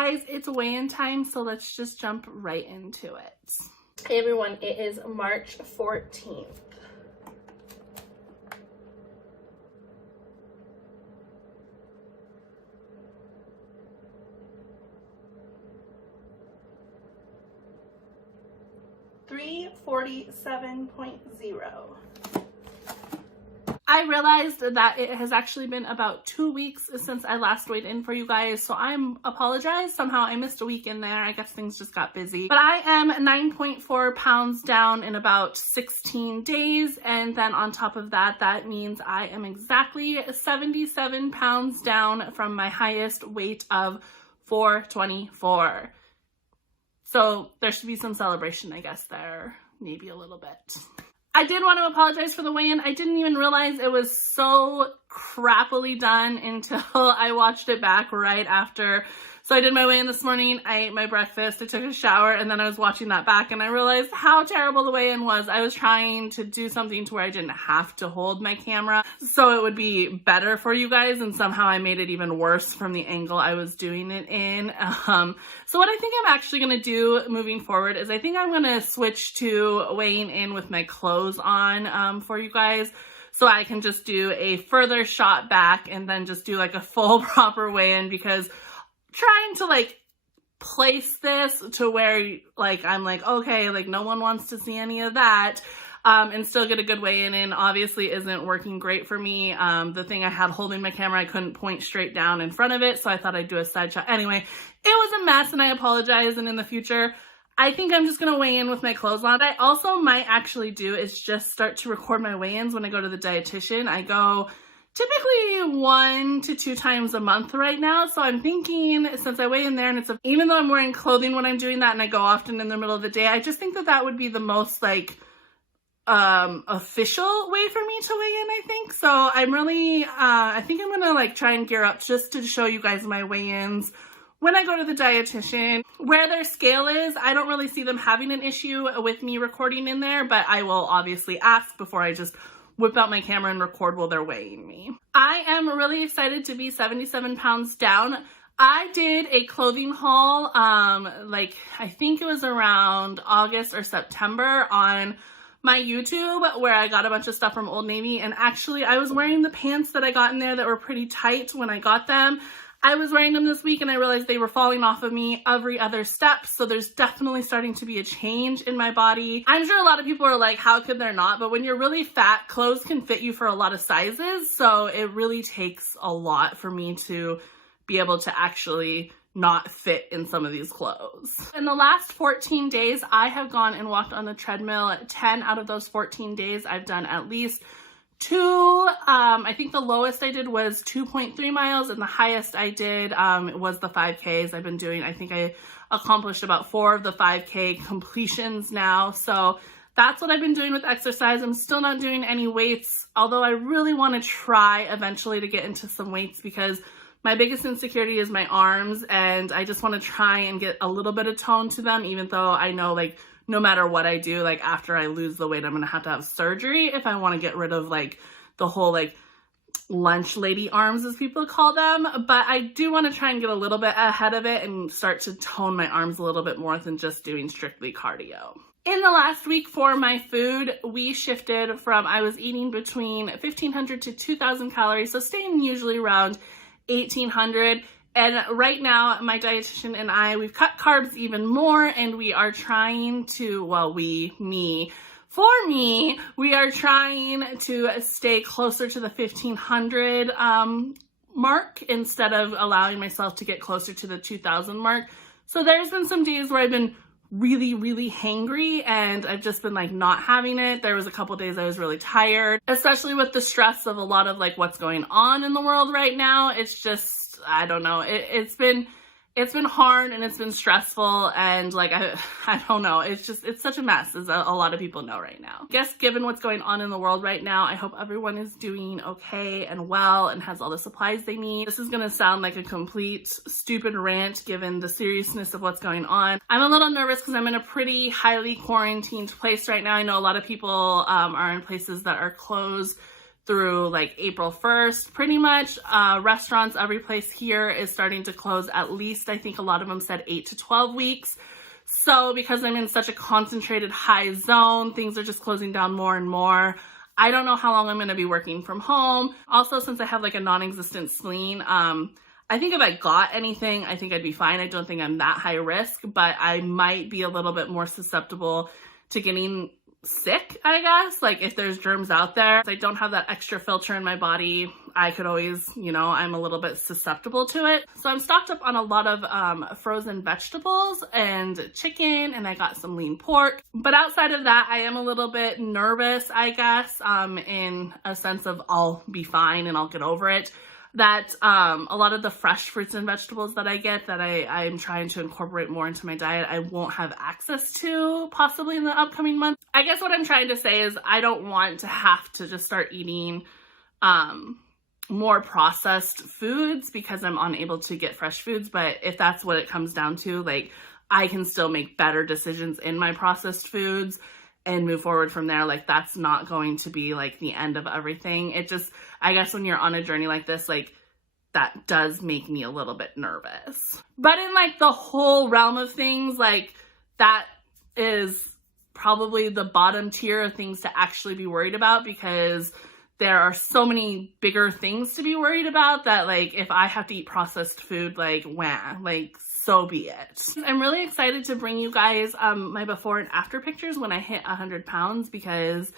guys, it's weigh-in time, so let's just jump right into it. Hey everyone, it is March 14th. $347.0. I realized that it has actually been about 2 weeks since I last weighed in for you guys, so I'm apologize. Somehow I missed a week in there. I guess things just got busy. But I am 9.4 pounds down in about 16 days, and then on top of that, that means I am exactly 77 pounds down from my highest weight of 424. So there should be some celebration, I guess, there. Maybe a little bit. I did want to apologize for the weigh-in. I didn't even realize it was so crappily done until I watched it back right after. So I did my weigh-in this morning, I ate my breakfast, I took a shower, and then I was watching that back and I realized how terrible the weigh-in was. I was trying to do something to where I didn't have to hold my camera so it would be better for you guys, and somehow I made it even worse from the angle I was doing it in. So what I think I'm actually going to do moving forward is I think I'm going to switch to weighing in with my clothes on for you guys. So I can just do a further shot back and then just do like a full proper weigh-in, because trying to like place this to where like I'm like, okay, like no one wants to see any of that, and still get a good weigh-in in obviously isn't working great for me. The thing I had holding my camera, I couldn't point straight down in front of it, so I thought I'd do a side shot. Anyway, it was a mess and I apologize, and in the future I think I'm just gonna weigh in with my clothes on. What I also might actually do is just start to record my weigh-ins when I go to the dietitian. I go typically 1 to 2 times a month right now. So I'm thinking, since I weigh in there and even though I'm wearing clothing when I'm doing that and I go often in the middle of the day, I just think that that would be the most like official way for me to weigh in, I think. So I'm really, I think I'm gonna like try and gear up just to show you guys my weigh-ins when I go to the dietitian. Where their scale is, I don't really see them having an issue with me recording in there, but I will obviously ask before I just whip out my camera and record while they're weighing me. I am really excited to be 77 pounds down. I did a clothing haul, like I think it was around August or September on my YouTube, where I got a bunch of stuff from Old Navy, and actually I was wearing the pants that I got in there that were pretty tight when I got them. I was wearing them this week and I realized they were falling off of me every other step, so there's definitely starting to be a change in my body. I'm sure a lot of people are like, how could there not? But when you're really fat, clothes can fit you for a lot of sizes, so it really takes a lot for me to be able to actually not fit in some of these clothes. In the last 14 days, I have gone and walked on the treadmill. 10 out of those 14 days, I've done at least 2, I think the lowest I did was 2.3 miles, and the highest I did was the 5Ks I've been doing. I think I accomplished about 4 of the 5K completions now. So that's what I've been doing with exercise. I'm still not doing any weights, although I really want to try eventually to get into some weights, because my biggest insecurity is my arms, and I just want to try and get a little bit of tone to them, even though I know like no matter what I do, like after I lose the weight, I'm gonna have to have surgery if I want to get rid of like the whole like lunch lady arms, as people call them. But I do want to try and get a little bit ahead of it and start to tone my arms a little bit more than just doing strictly cardio. In the last week for my food, we shifted from, I was eating between 1,500 to 2,000 calories, so staying usually around 1,800. And right now, my dietitian and I, we've cut carbs even more, and we are trying to, well, we are trying to stay closer to the 1,500 mark instead of allowing myself to get closer to the 2,000 mark. So there's been some days where I've been really, really hangry and I've just been like not having it. There was a couple days I was really tired, especially with the stress of a lot of like what's going on in the world right now. It's just, I don't know, it's been hard and it's been stressful, and like I don't know, it's such a mess, as a lot of people know right now. I guess given what's going on in the world right now, I hope everyone is doing okay and well and has all the supplies they need. This is gonna sound like a complete stupid rant given the seriousness of what's going on. I'm a little nervous because I'm in a pretty highly quarantined place right now. I know a lot of people are in places that are closed through like April 1st, pretty much. Restaurants, every place here is starting to close at least, I think a lot of them said 8 to 12 weeks. So because I'm in such a concentrated high zone, things are just closing down more and more. I don't know how long I'm going to be working from home. Also, since I have like a non-existent spleen, I think if I got anything, I think I'd be fine. I don't think I'm that high risk, but I might be a little bit more susceptible to getting sick, I guess. Like if there's germs out there, if I don't have that extra filter in my body, I could always, you know, I'm a little bit susceptible to it. So I'm stocked up on a lot of frozen vegetables and chicken, and I got some lean pork. But outside of that, I am a little bit nervous, I guess, in a sense of I'll be fine and I'll get over it. That a lot of the fresh fruits and vegetables that I get that I'm trying to incorporate more into my diet, I won't have access to possibly in the upcoming month. I guess what I'm trying to say is I don't want to have to just start eating more processed foods because I'm unable to get fresh foods. But if that's what it comes down to, like I can still make better decisions in my processed foods and move forward from there. Like that's not going to be like the end of everything. It just, I guess when you're on a journey like this, like that does make me a little bit nervous. But in like the whole realm of things, like that is probably the bottom tier of things to actually be worried about, because there are so many bigger things to be worried about that like if I have to eat processed food, like wah, like so be it. I'm really excited to bring you guys my before and after pictures when I hit 100 pounds, because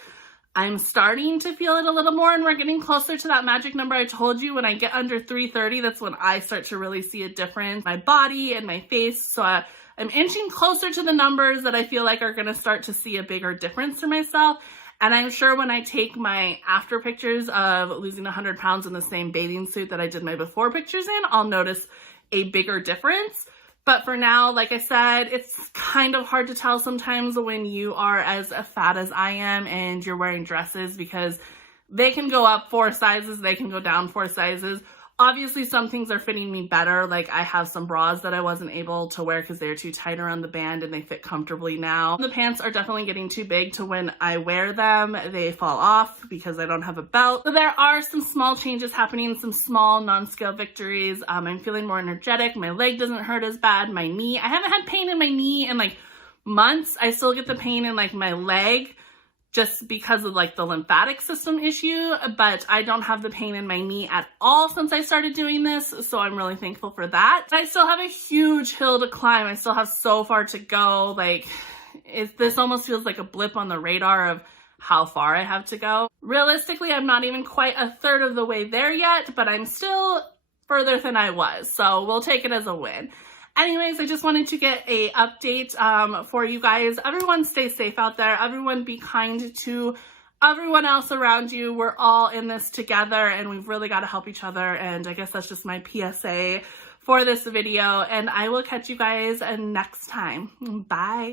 I'm starting to feel it a little more and we're getting closer to that magic number I told you. When I get under 330, that's when I start to really see a difference in my body and my face. So I'm inching closer to the numbers that I feel like are gonna start to see a bigger difference for myself. And I'm sure when I take my after pictures of losing 100 pounds in the same bathing suit that I did my before pictures in, I'll notice a bigger difference. But for now, like I said, it's kind of hard to tell sometimes when you are as fat as I am and you're wearing dresses, because they can go up 4 sizes, they can go down 4 sizes. Obviously, some things are fitting me better. Like I have some bras that I wasn't able to wear because they're too tight around the band and they fit comfortably now. The pants are definitely getting too big to when I wear them, they fall off because I don't have a belt. So there are some small changes happening, some small non-scale victories. I'm feeling more energetic. My leg doesn't hurt as bad. My knee, I haven't had pain in my knee in like months. I still get the pain in like my leg, just because of like the lymphatic system issue, but I don't have the pain in my knee at all since I started doing this, so I'm really thankful for that. I still have a huge hill to climb. I still have so far to go. Like, this almost feels like a blip on the radar of how far I have to go. Realistically, I'm not even quite a third of the way there yet, but I'm still further than I was, so we'll take it as a win. Anyways, I just wanted to get a update for you guys. Everyone stay safe out there. Everyone be kind to everyone else around you. We're all in this together and we've really got to help each other. And I guess that's just my PSA for this video. And I will catch you guys next time. Bye.